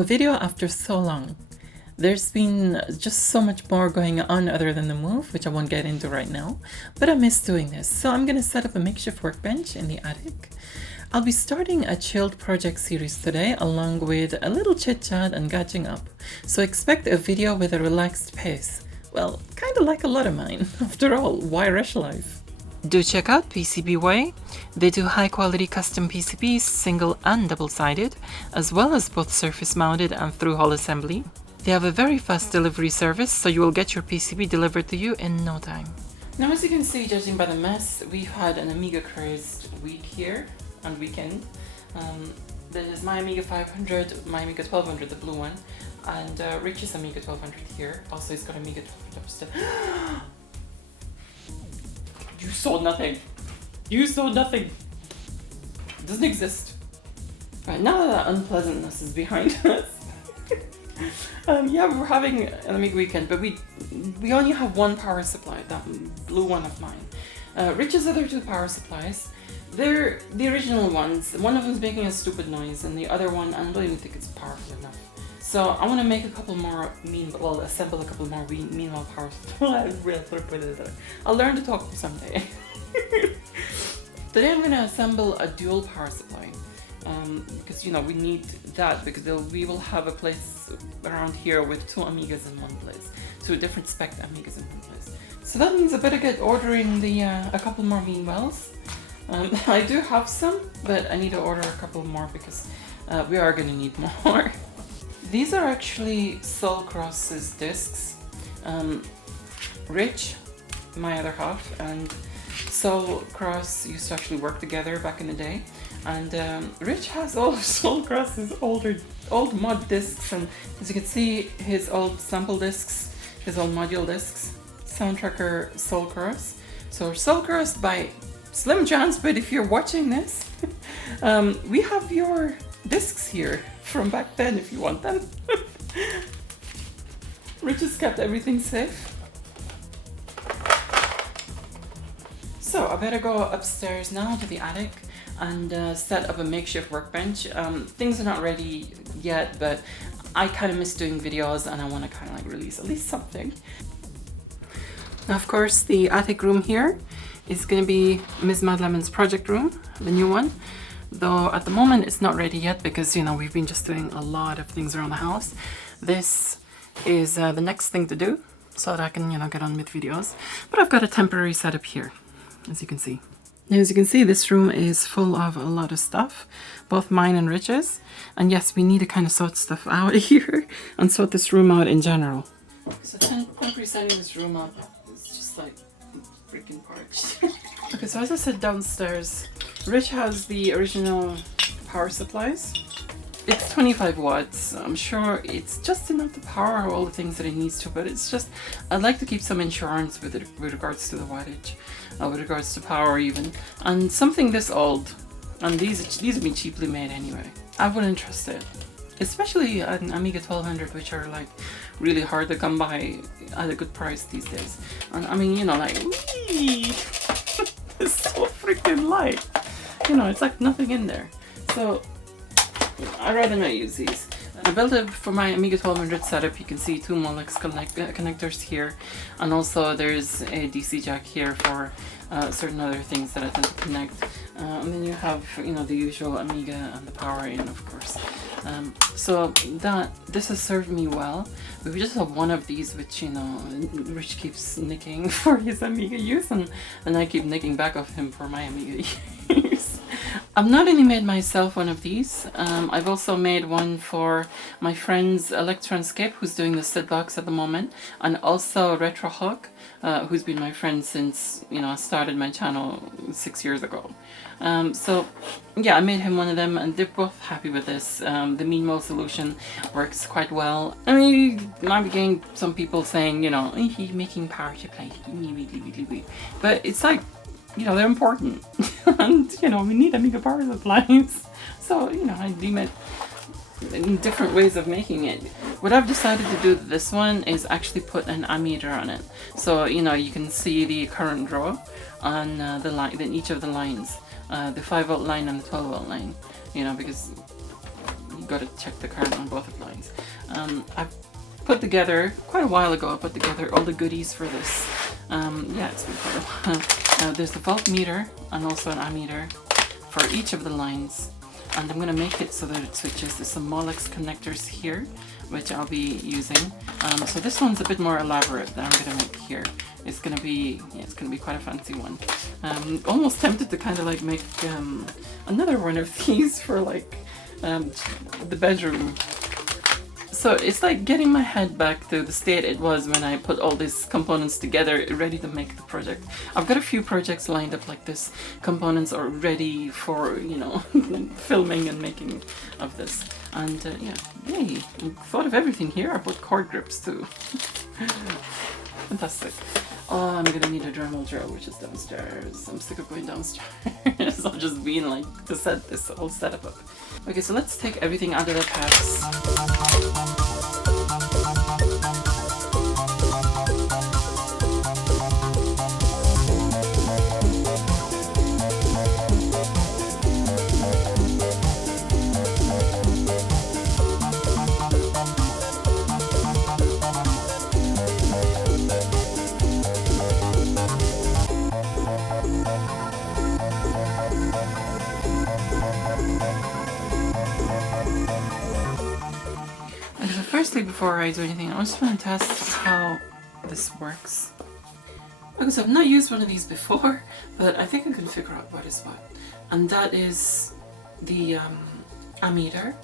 a video after so long. There's been just so much more going on other than the move, which I won't get into right now, but I miss doing this, so I'm gonna set up a makeshift workbench in the attic. I'll be starting a chilled project series today, along with a little chit chat and catching up, so expect a video with a relaxed pace. Well, kinda like a lot of mine. After all, why rush life? Do check out PCBWay. They do high quality custom PCBs, single and double-sided, as well as both surface mounted and through-hole assembly. They have a very fast delivery service, so you will get your PCB delivered to you in no time. Now, as you can see, judging by the mess, we've had an Amiga crazed week here and weekend. This is my Amiga 500, my Amiga 1200, the blue one, and Rich's Amiga 1200 here. Also, he's got Amiga 1200 upstairs. You saw nothing. You saw nothing. It doesn't exist. Right, now that unpleasantness is behind us. Yeah, we're having an Amiga weekend, but we only have one power supply, that blue one of mine. Rich's other two power supplies, they're the original ones. One of them's making a stupid noise, and the other one, I don't even think it's powerful enough. So I want to make a couple more assemble a couple more meanwhile power supplies. I'll learn to talk someday. Today I'm going to assemble a dual power supply. Because we need that, because we will have a place around here with two Amigas in one place, two different spec Amigas in one place. So that means I better get ordering a couple more meanwhiles. I do have some, but I need to order a couple more because we are going to need more. These are actually Soul Cross's discs. Rich, my other half, and Soul Cross used to actually work together back in the day. And Rich has all of Soul Cross's old mod discs, and as you can see, his old sample discs, his old module discs, Soundtracker Soul Cross. So Soul Cross by Slim Chance, but if you're watching this, we have your discs here from back then if you want them. Rich has kept everything safe. So I better go upstairs now to the attic and set up a makeshift workbench. Things are not ready yet, but I kind of miss doing videos and I want to kind of like release at least something. Now, of course, the attic room here is going to be MsMadLemon's project room, the new one. Though at the moment it's not ready yet because, we've been just doing a lot of things around the house. This is the next thing to do so that I can, get on with videos. But I've got a temporary setup here, as you can see. Now, as you can see, this room is full of a lot of stuff, both mine and Rich's. And yes, we need to kind of sort stuff out here and sort this room out in general. So temporary setting this room up is just like freaking parched. Okay, so as I said, downstairs, Rich has the original power supplies. It's 25 watts. I'm sure it's just enough to power all the things that it needs to, but it's just, I'd like to keep some insurance with regards to the wattage, with regards to power even. And something this old, and these have been cheaply made anyway. I wouldn't trust it. Especially an Amiga 1200, which are like really hard to come by at a good price these days. And I mean, like, whee! It's so freaking light. It's like nothing in there. So I'd rather not use these. I built it for my Amiga 1200 setup. You can see two Molex connectors here, and also there's a DC jack here for certain other things that I tend to connect. And then you have, the usual Amiga and the power in, of course. So this has served me well. We just have one of these, which Rich keeps nicking for his Amiga use, and I keep nicking back of him for my Amiga use. I've not only made myself one of these, I've also made one for my friend's Electronscape, who's doing the SID box at the moment, and also RetroHawk, who's been my friend since I started my channel 6 years ago. So yeah, I made him one of them, and they're both happy with this. The meanwhile solution works quite well. I mean, you might be getting some people saying, he's making power supply, but it's like, they're important. And we need Amiga power supplies. So I deem it in different ways of making it. What I've decided to do with this one is actually put an ammeter on it. So you can see the current draw on the line, in each of the lines. The 5 volt line and the 12 volt line, because you got to check the current on both of the lines. I've put together, quite a while ago, I put together all the goodies for this. Yeah, it's been quite a while. There's the voltmeter and also an ammeter for each of the lines. And I'm going to make it so that it switches. There's some Molex connectors here, which I'll be using. So this one's a bit more elaborate than I'm going to make here. It's going to be, yeah, it's going to be quite a fancy one. Almost tempted to kind of like make another one of these for like the bedroom. So it's like getting my head back to the state it was when I put all these components together, ready to make the project. I've got a few projects lined up like this. Components are ready for, you know, filming and making of this. And yeah, yay, I thought of everything here. I put cord grips too. Fantastic. Oh, I'm gonna need a Dremel drill, which is downstairs. I'm sick of going downstairs. I'm just being like to set this whole setup up. Okay, so let's take everything out of the packs. Firstly, before I do anything, I just want to test how this works. Okay, so I've not used one of these before, but I think I can figure out what is what. And that is the ammeter.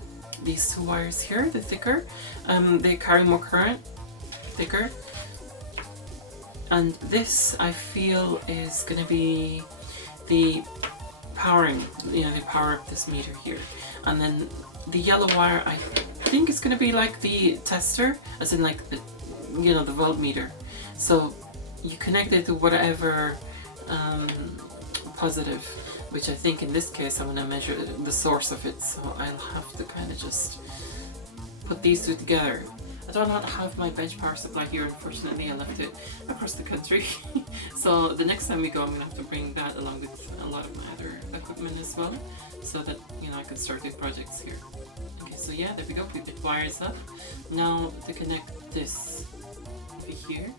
These two wires here, the thicker, they carry more current, thicker. And this, I feel, is going to be the powering, you know, they power up this meter here. And then the yellow wire, I think it's going to be like the tester, as in like the, you know, the voltmeter. So you connect it to whatever positive, which I think in this case I'm going to measure the source of it. So I'll have to kind of just put these two together. I do not have my bench power supply here, unfortunately. I left it across the country. So the next time we go, I'm going to have to bring that along with a lot of my other equipment as well, so that, you know, I could start doing projects here. Okay, so yeah, there we go. We put wires up. Now to connect this over here.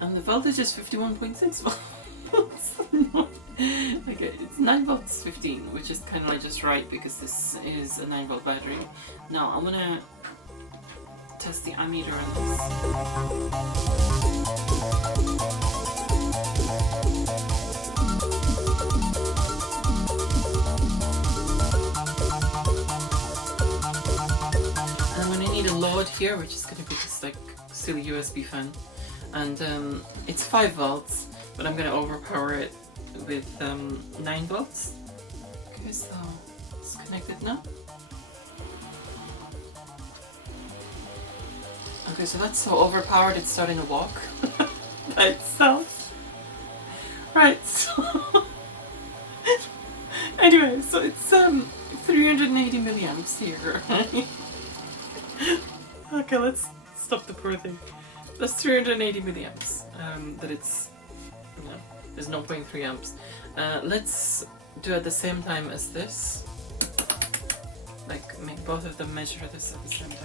And the voltage is 51.6 volts. Okay, it's 9 volts 15, which is kind of like just right because this is a 9 volt battery. Now I'm gonna test the ammeter on this. And I'm gonna need a load here, which is gonna be this like silly USB fan. And it's 5 volts, but I'm gonna overpower it with 9 volts. Okay, so it's connected now. Okay, so that's so overpowered it's starting to walk by itself. Right, so anyway, so it's 380 milliamps here. Okay, let's stop the poor thing. That's 380 milliamps. That it's, you know, there's 0.3 amps. Let's do at the same time as this. Like, make both of them measure this at the same time.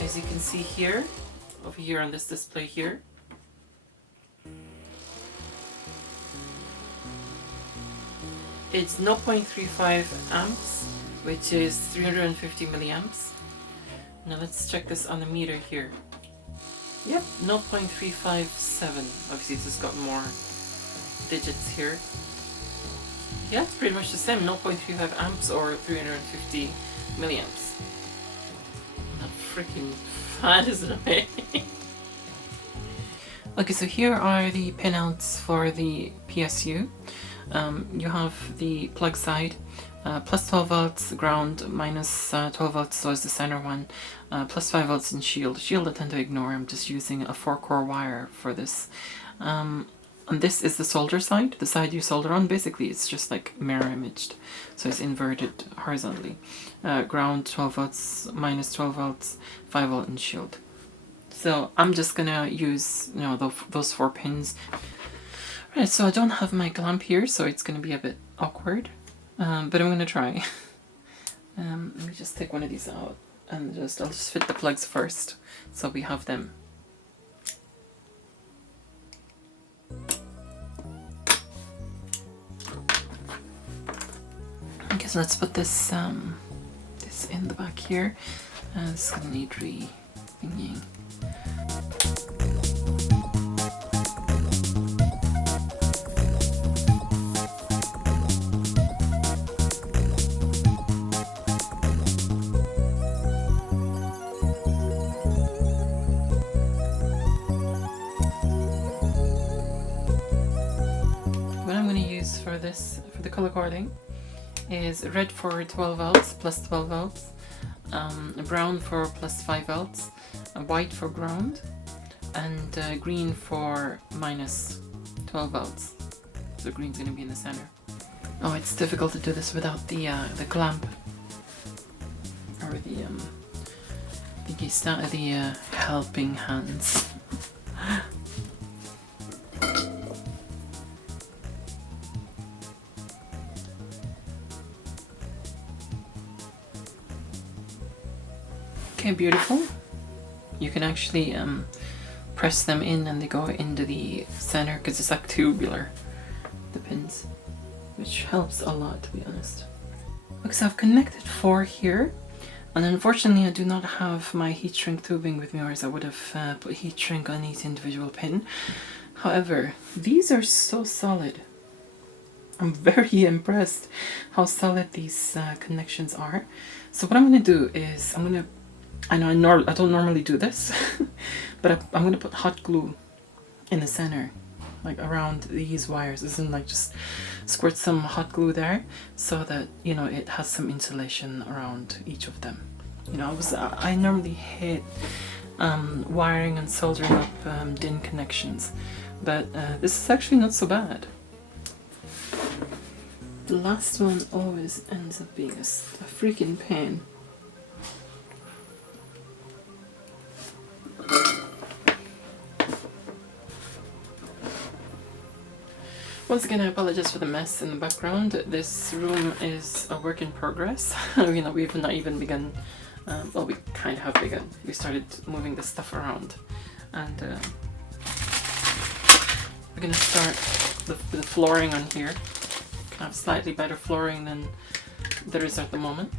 As you can see here, over here on this display here, it's 0.35 amps, which is 350 milliamps. Now let's check this on the meter here. Yep, 0.357. Obviously it's just got more digits here. Yeah, it's pretty much the same, 0.35 amps or 350 milliamps. Freaking fat, isn't it? Okay, so here are the pinouts for the PSU. You have the plug side, plus 12 volts ground, minus 12 volts, so is the center one, plus 5 volts in shield. Shield I tend to ignore, I'm just using a 4-core wire for this. And this is the solder side, the side you solder on. Basically it's just like mirror imaged, so it's inverted horizontally. Ground 12 volts, minus 12 volts, 5 volt in shield. So I'm just gonna use, you know, those 4 pins. Right, so I don't have my clamp here, so it's gonna be a bit awkward, but I'm gonna try. Let me just take one of these out and I'll just fit the plugs first, so we have them. Okay, so let's put this this in the back here. It's gonna need re-thinking. What I'm gonna use for this, for the color coding, is red for 12 volts, plus 12 volts, brown for plus 5 volts, white for ground, and green for minus 12 volts. So green's going to be in the center. Oh, it's difficult to do this without the clamp, or the helping hands. Okay, beautiful. You can actually press them in and they go into the center because it's like tubular, the pins, which helps a lot, to be honest. Okay, so I've connected 4 here, and unfortunately I do not have my heat shrink tubing with me, or else I would have put heat shrink on each individual pin. However, these are so solid. I'm very impressed how solid these connections are. So what I'm going to do is I don't normally do this, but I'm going to put hot glue in the center, like around these wires. Isn't like just squirt some hot glue there, so that, you know, it has some insulation around each of them. You know, I normally hate wiring and soldering up DIN connections, but this is actually not so bad. The last one always ends up being a freaking pain. Once again, I apologize for the mess in the background. This room is a work in progress. You know, we've not even begun, well, we kind of have begun. We started moving this stuff around, and we're gonna start the flooring on here. I have slightly better flooring than there is at the moment.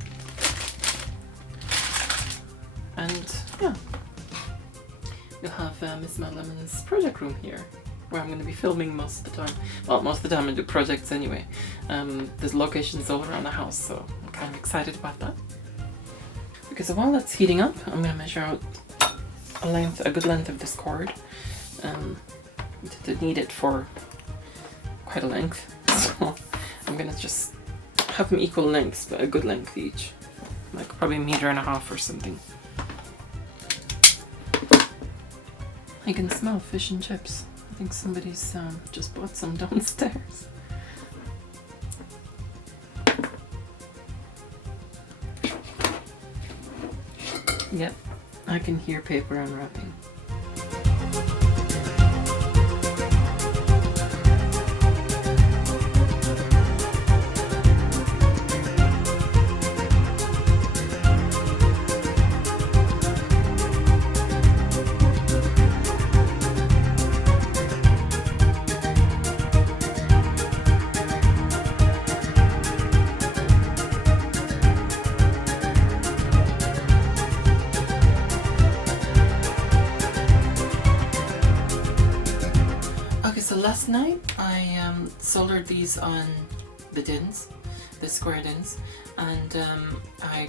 And yeah, you'll have MsMadLemon's project room here, where I'm going to be filming most of the time. Well, most of the time I do projects anyway. There's locations all around the house, so I'm kind of excited about that. Okay, so while that's heating up, I'm going to measure out a good length of this cord. To need it for quite a length, so I'm going to just have them equal lengths, but a good length each. Like probably 1.5 meters or something. I can smell fish and chips. I think somebody's just bought some downstairs. Yep, I can hear paper unwrapping. Last night I soldered these on the DINs, the square DINs, and I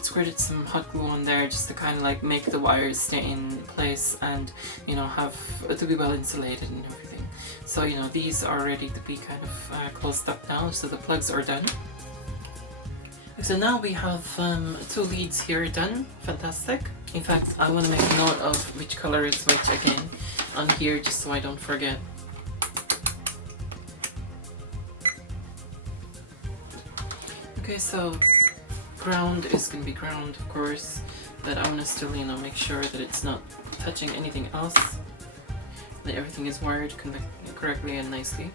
squirted some hot glue on there just to kind of like make the wires stay in place and, you know, have to be well insulated and everything. So, you know, these are ready to be kind of closed up now, so the plugs are done. So now we have 2 leads here done. Fantastic. In fact, I want to make a note of which color is which again on here, just so I don't forget. Okay, so ground is going to be ground, of course, but I want to still, you know, make sure that it's not touching anything else, that everything is wired correctly and nicely.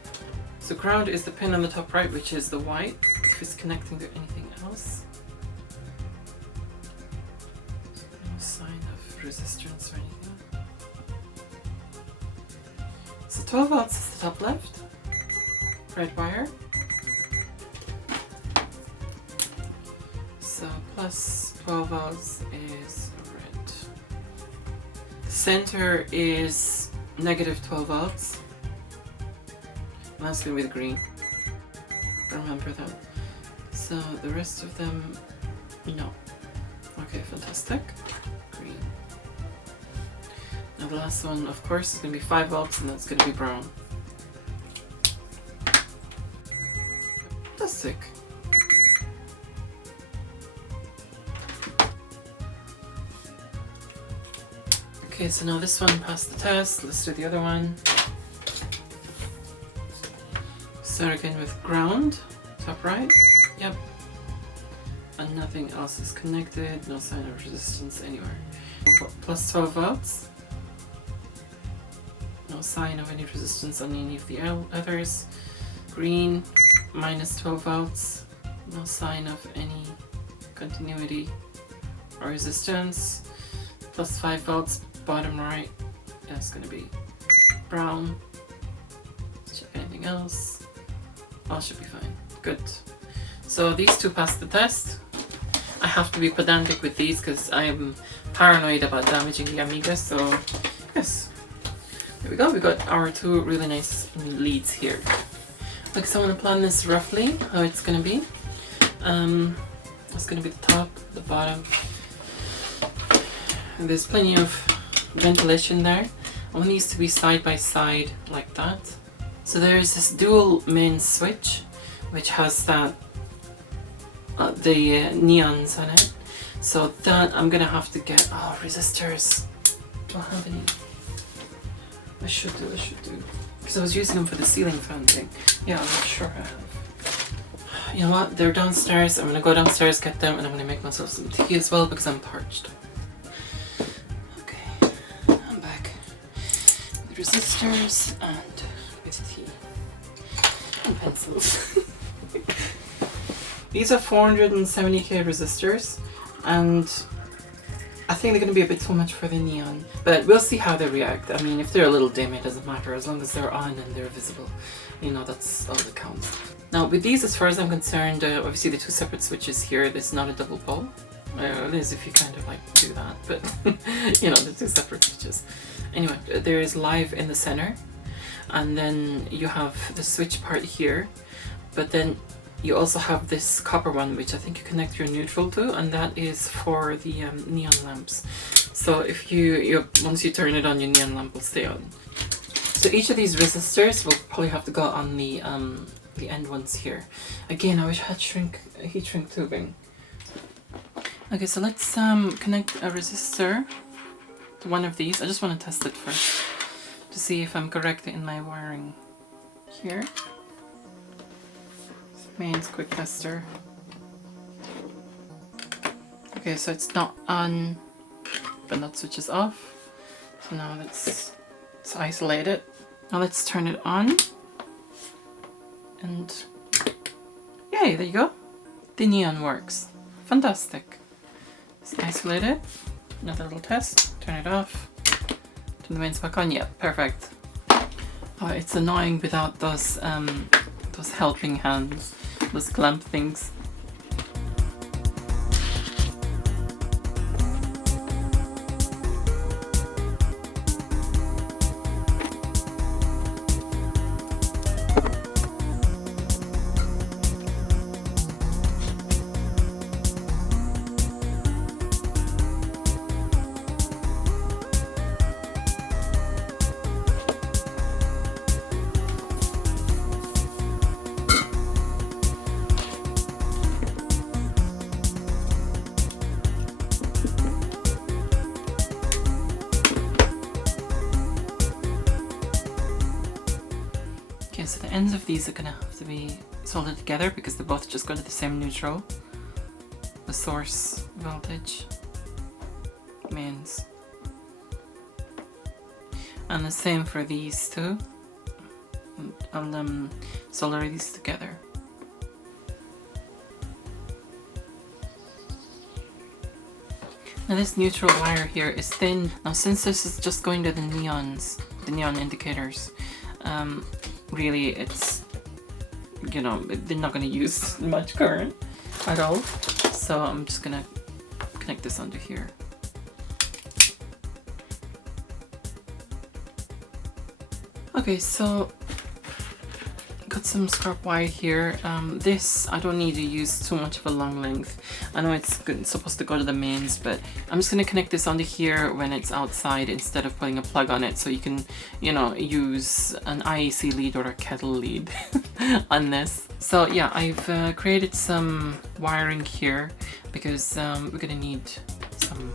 So ground is the pin on the top right, which is the white, if it's connecting to anything else. No sign of resistance or anything. So 12 volts is the top left, red wire. So plus 12 volts is red. The center is negative 12 volts. And that's going to be the green. Remember that. So the rest of them, no. Okay, fantastic. Green. Now the last one, of course, is going to be 5 volts, and that's going to be brown. Fantastic. Okay, so now this one passed the test. Let's do the other one. Start again with ground, top right. Yep. And nothing else is connected, no sign of resistance anywhere. Plus 12 volts. No sign of any resistance on any of the others. Green, minus 12 volts. No sign of any continuity or resistance. Plus 5 volts, bottom right. That's going to be brown. Let's check anything else. All should be fine. Good. So these two passed the test. I have to be pedantic with these because I'm paranoid about damaging the Amiga. So yes, there we go. We got our 2 really nice leads here. Okay, so I want to plan this roughly how it's going to be. It's going to be the top, the bottom. And there's plenty of ventilation there. I want these to be side by side like that. So there's this dual main switch, which has that the neons on it. So that I'm gonna have to get resistors. Do I have any? I should do. Because I was using them for the ceiling fan thing. Yeah, I'm not sure I have. You know what? They're downstairs. I'm gonna go downstairs, get them, and I'm gonna make myself some tea as well because I'm parched. Okay, I'm back with resistors and with tea and pencils. These are 470k resistors, and I think they're going to be a bit too much for the neon, but we'll see how they react. I mean, if they're a little dim, it doesn't matter, as long as they're on and they're visible. You know, that's all that counts. Now, with these, as far as I'm concerned, obviously the 2 separate switches here, this is not a double pole. It is if you kind of like do that, but you know, the 2 separate switches. Anyway, there is live in the center, and then you have the switch part here, but then you also have this copper one, which I think you connect your neutral to, and that is for the neon lamps. So if you once you turn it on, your neon lamp will stay on. So each of these resistors will probably have to go on the end ones here. Again, I wish I had heat shrink tubing. Okay, so let's connect a resistor to one of these. I just want to test it first to see if I'm correct in my wiring here. Mains quick tester. Okay, so it's not on, but that switch is off. So now let's isolate it. Now let's turn it on. And yay, there you go. The neon works. Fantastic. Let's isolate it. Another little test. Turn it off. Turn the mains back on. Yeah, perfect. Oh, it's annoying without those helping hands. Those clamp things. the ends of these are gonna have to be soldered together because they both just go to the same neutral. The source voltage, mains. And the same for these two. I'll solder these together. Now this neutral wire here is thin. Now since this is just going to the neons, the neon indicators, really it's, you know, they're not going to use much current at all. So I'm just going to connect this onto here. Okay, so got some scrap wire here. This, I don't need to use too much of a long length. I know it's supposed to go to the mains, but I'm just going to connect this onto here when it's outside instead of putting a plug on it, so you can, you know, use an IEC lead or a kettle lead on this. So yeah, I've created some wiring here because we're going to need some.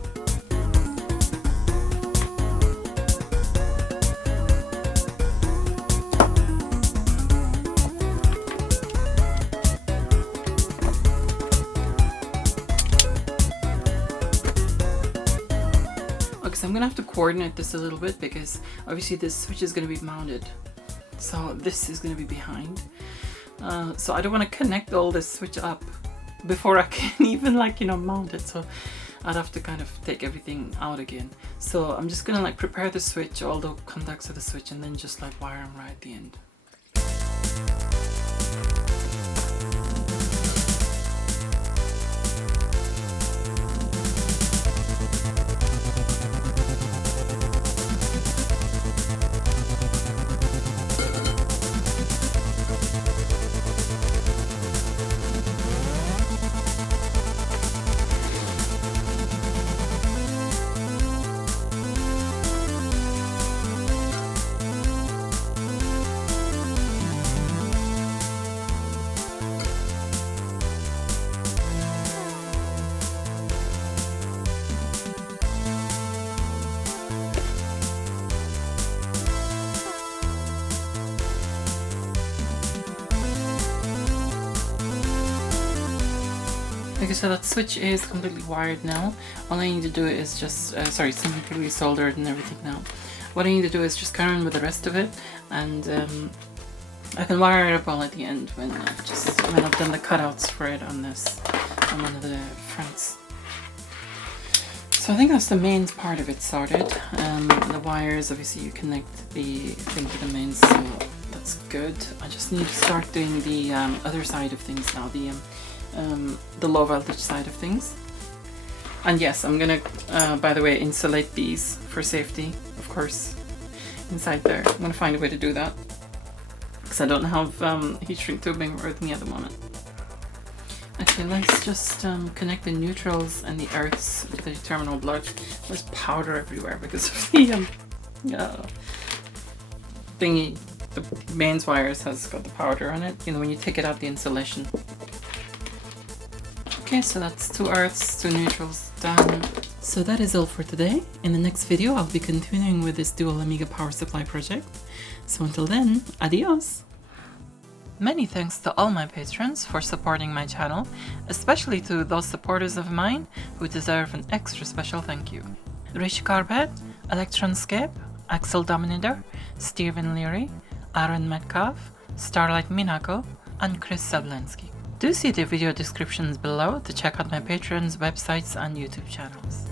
I'm gonna have to coordinate this a little bit because obviously this switch is gonna be mounted, so this is gonna be behind, so I don't want to connect all this switch up before I can even, like, you know, mount it, so I'd have to kind of take everything out again. So I'm just gonna like prepare the switch, all the contacts of the switch, and then just like wire them right at the end. Okay, so that switch is completely wired now. All I need to do is just, sorry, it's completely soldered and everything now. What I need to do is just carry on with the rest of it, and I can wire it up all at the end when I've done the cutouts for it on this, on one of the fronts. So I think that's the mains part of it sorted. The wires, obviously you connect the thing to the mains, so that's good. I just need to start doing the other side of things now, the low voltage side of things. And yes, I'm gonna, by the way, insulate these for safety, of course, inside there. I'm gonna find a way to do that because I don't have heat shrink tubing with me at the moment. Okay, let's just connect the neutrals and the earths to the terminal block. There's powder everywhere because of the thingy. The mains wires has got the powder on it, you know, when you take it out the insulation. Okay, so that's 2 earths, 2 neutrals done. So that is all for today. In the next video, I'll be continuing with this dual Amiga power supply project. So until then, adios! Many thanks to all my patrons for supporting my channel, especially to those supporters of mine who deserve an extra special thank you. Rishi Carpet, Electronscape, Axel Dominator, Stephen Leary, Aaron Metcalf, Starlight Minako, and Chris Sablensky. Do see the video descriptions below to check out my patrons' websites and YouTube channels.